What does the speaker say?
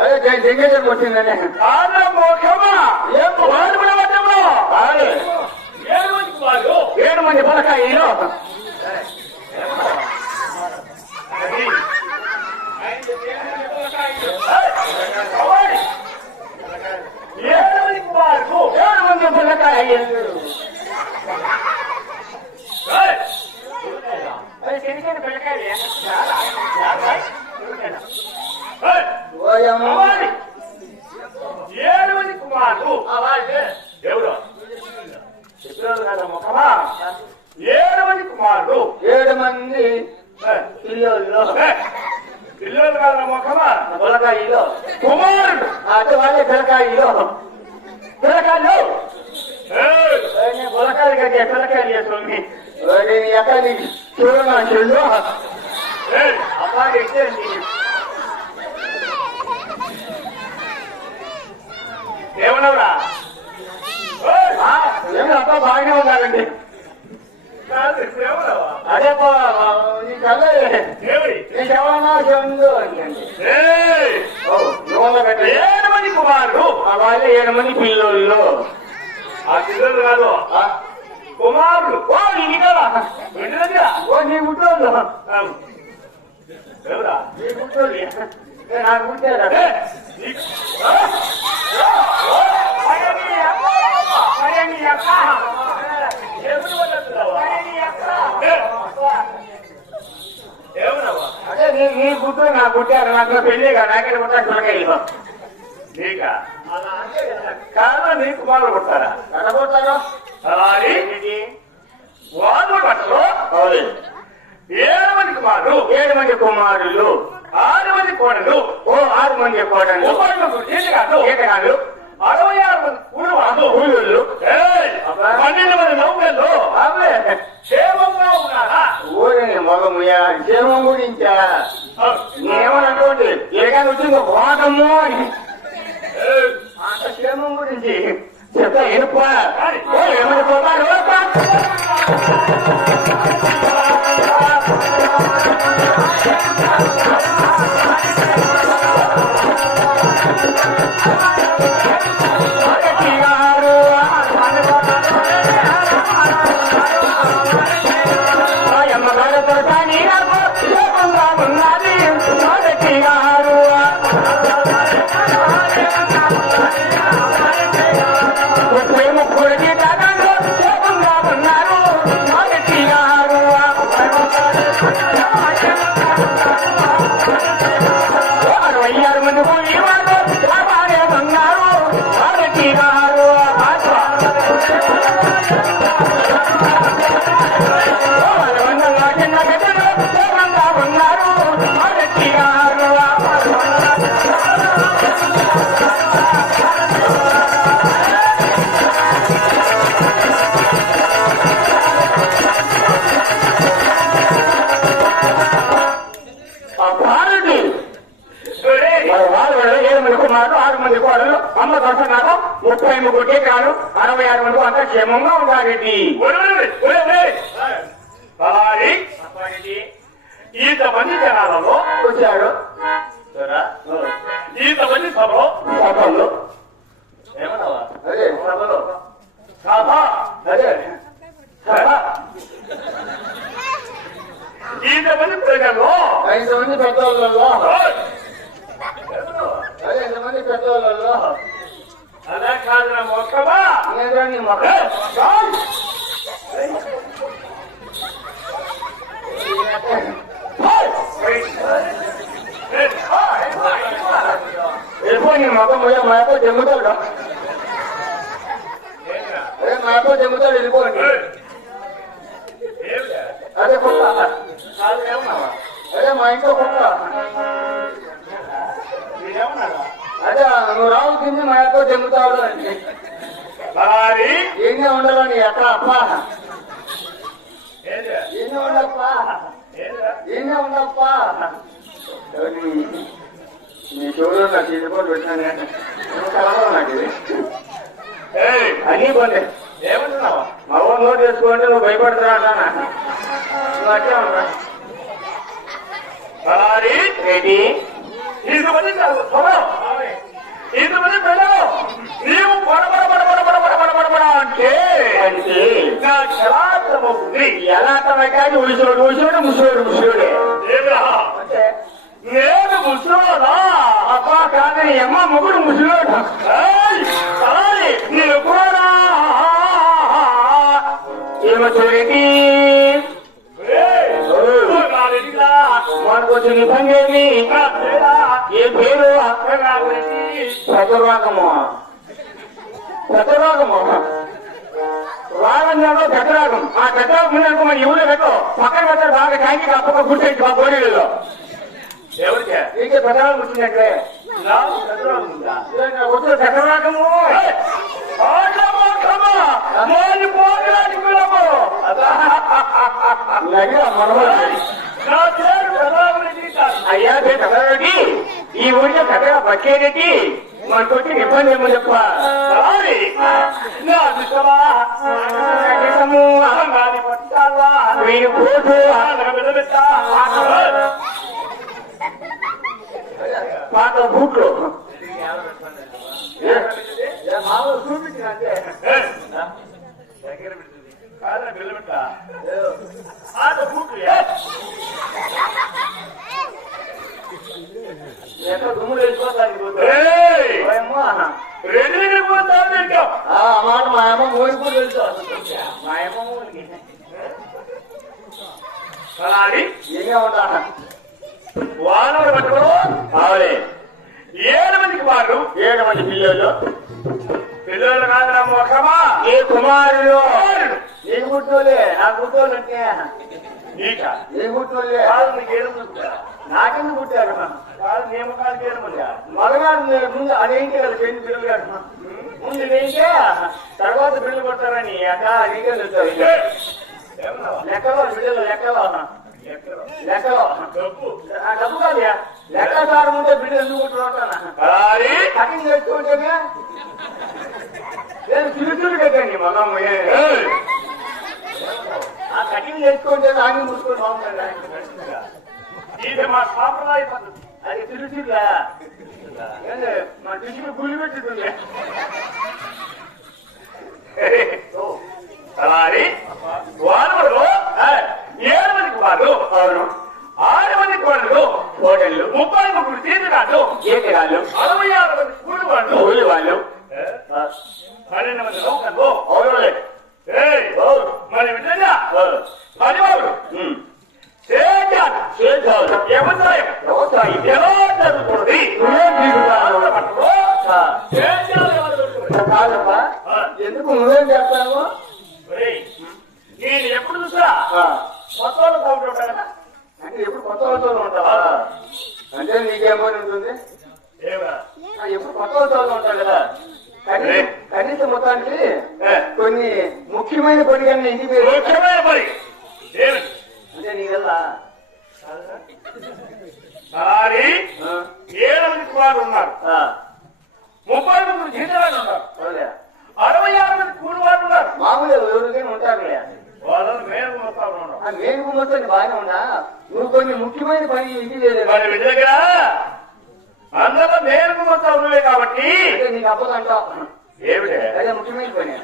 అదే జంగేజర్ కొట్టిందని. ఏడు మంది పలకాయలు పిల్లకాయలు. ఏడు మంది పలకాయలు ఓయమ్మ కావాలి. ఏడు మంది కుమారులు ఎవరు? చెప్పినారు కదా ముఖమా ఏడు మంది కుమారులు ఏడు మంది పిల్లలు పిల్లలు కదా ముఖమా పిల్లకాయలు. కుమారుడు. అటు వాళ్ళే పిల్లకాయలు. పిల్లకాయలు. పిల్లకాయలు కట్టే పిల్లకాయలు చేసుకుని ఎక్కడ చెల్లు ఏయ్, అబ్బా ఏమన్నావురా? అబ్బా బాగానే ఉన్నారండి? అదే? నీకెవరన్నా చెందు కట్టే ఏడు మంది కుమారులు ఆ వాళ్ళే ఏడు మంది పిల్లలు ఆ పిల్లలు కాదు. ఆ, కుమారులు ఓ నీ కదా ఇంటి దగ్గర ఓ నీ. ఎవరా నీ పుట్టోళ్ళు నాకు నీ అదే నాకు పుట్టారు నాకే నీకా కాదు నీకు కుమారులు పుట్టారా ఎడబోతారు వాళ్ళు బట్టలు ఏడు మంది కుమారులు ఏడు మంది కుమారులు. ఆరు మంది కోడలు ఓ ఆరు మంది కోడలు. ఈతగాళ్ళు అరవై ఆరు మంది కూలివాళ్ళు ఏయ్, పన్నెండు మంది నౌకర్లు అవే క్షేమంగా ఉన్నారా? ఊరిని మగముయా క్షేమం గురించా? నేనేమనుకోండి ఏదైనా వచ్చింది పోటము అని. అంత క్షేమం గురించి చెప్తా ఎనుపా ఓ ఆరు మంది అంతా క్షేమంగా ఉండాలి. ఒరే, ఒరే, ఒరే, ఒరే. అలాని ఇంతమంది జనాలలో వచ్చాడు ఇంతమంది సభలో? సభలు. ఏమన్నావా? అదే. సభలో. సభ. అదే. సభ. ఇంతమంది ప్రజల్లో? ఐదు మంది పెద్దోళ్ళలో? అదే ఇంతమంది పెద్దోళ్ళలో కాదురా నేను నీ మొక్క పోయా మా అప్ప జమ్ముతాడు మా అప్ప జమ్ముతాడు వెళ్ళిపోండి? అదే కుక్క అదే మా ఇంట్లో కుక్క అదే నువ్వు రావు తింది మా అప్ప జమ్ముతాడు అని మరి? ఏనే ఉండాలని ఎక్క అప్ప? ఏంట్రా? ఏనే ఉండప్ప? ఏనే ఉండప్ప? నీ చెవులో నాకు ఇదిపోటు పెట్టినా కలవడం నాకు ఇది? అన్నీ ఏమంటున్నావా? మా ఊరు నోట్ నువ్వు అట్టే రెడీ ఇంతమంది పొలం ఇంతమంది పిల్లలు నీవు బడబడ బడబడ బడబడ బడబడ బడ అంటే అంటే? నా క్షలాత్మవుతుంది ఎలా అర్థమైతే ఉలిసోడు ముసలోడు ముసలోడే ఏమిరా? అంటే నేను ముసలోనా అబ్బా కాదు అమ్మ మొగుడు ముసలోడు నేను కూడా ఏమో చూడండి ఏయ్, ఓ నా రెడ్డిగా, మనకు వచ్చిన సంగేమి. నా తేడా, ఏ పేరు. పెద్దరోగము. పెద్దరోగము. రాగంలో పెద్దరాగం. ఆ పెద్దరాగం ముందనుకో మన ఎవరు పెట్టు. పక్కన పెట్టారు బాగా ట్యాంకి అప్పక గుర్తెట్టి మా గోడీలలో ఎవరికే? ఇంకే పెద్దరాగం పెద్దరాలు ఉందా? వచ్చిన పెద్దరాగము. నా నిజము, పాత బూట్లు. ఎక్కడ దుమ్ములు వేసుకోవడానికి ఏయ్, పోయమ్మా రెండు దగ్గర పోతావు నీకు. ఆ మాట మా అమ్మ మోయిపూలు తెలుసు మా అమ్మ వానవుడు పట్టుకోడు అవులే ఏడు మందికి వారు? ఏడు మంది పిల్లలు. పిల్లలు కాదురా మొఖమా? ఏ కుమారుడు. ఏ గుట్టోలే? నా గుట్టోలు అంటే? నీక? ఏ గుట్టోలే కాదు నీకు ఏడు నాకెందుకు పుట్టారు? కాదు నియమకాలు మగవాడు నేను ముందు అదేంటి? కదా పెళ్ళి పిల్లలు కాదు? ముందు నేంటే తర్వాత పిల్లలు కొడతారని అక్క నీకే ఏమన్నావా? లెక్కలో బిడ్డలు లెక్కలో? లెక్కలో. డబ్బు. కాదు లెక్కసారం ఉంటే బిడ్డలు ఎందుకు కొట్టుకుంటానా కటింగ్ తెచ్చుకుంటేనే నేను కట్టాను మగమ్మ ఏయ్, ఆ కటింగ్ తెచ్చుకుంటే నాని ముసుకొని బాగుంటుంది. ఇది మా సాంప్రదాయ పద్ధతి. అది చిరుచులా మా ఏడు మందికి వారు అవును. ఆరు మందికి వాళ్ళు ముప్పై ముగ్గురు తీర్థగాళ్ళు గీతగాళ్ళు అరవై ఆరు మంది కూలి వాళ్ళు ఊరి వాళ్ళు పన్నెండు మంది నౌకర్లు అవునులే ఏయ్, మరి విధంగా పనివాడు ఉమ్. సేద్యాలు చేద్దాం వ్యవసాయం వ్యవసాయం ఎలా జరుగుతుంది నువ్వేం దిగుతావు? పట్టణంలో కాదప్పా ఎందుకు నువ్వేం చెప్తావు ఒరేయ్, నేను ఎప్పుడు చూసా కొత్త వాళ్ళు బాగుంటాడు కదా. అంటే ఎప్పుడు కొత్త వాళ్ళతో ఉంటావా? అంటే నీకేం పని ఉంటుంది? ఎప్పుడు కొత్త వాళ్ళతో ఉంటావు కదా. కనీసం మొత్తానికి. కొన్ని ముఖ్యమైన పని కానీ ఇంటి పేరు. ముఖ్యమైన పని. అంటే నీ వల్ల. సారీ. ఏడు మంది కుమారులు ఉన్నారు. ముప్పై ముగ్గురు జీతాలు ఉన్నారు. అరవై ఆరు మంది కూలి వాళ్ళు ఉన్నారు. మామూలుగా ఎవరికైనా ఉంటారులే. వాళ్ళని మేము మొత్తం ఉన్నాం ఆ నేను మొత్తం బాగానే ఉన్నా? నువ్వు కొన్ని ముఖ్యమైన పని ఇంటి లేదు మరి మీ దగ్గర అందరూ నేను మొత్తం ఉన్నవే కాబట్టి నీకు అప్పదు అంటావు. ఏమిటే? అదే ముఖ్యమైన పని.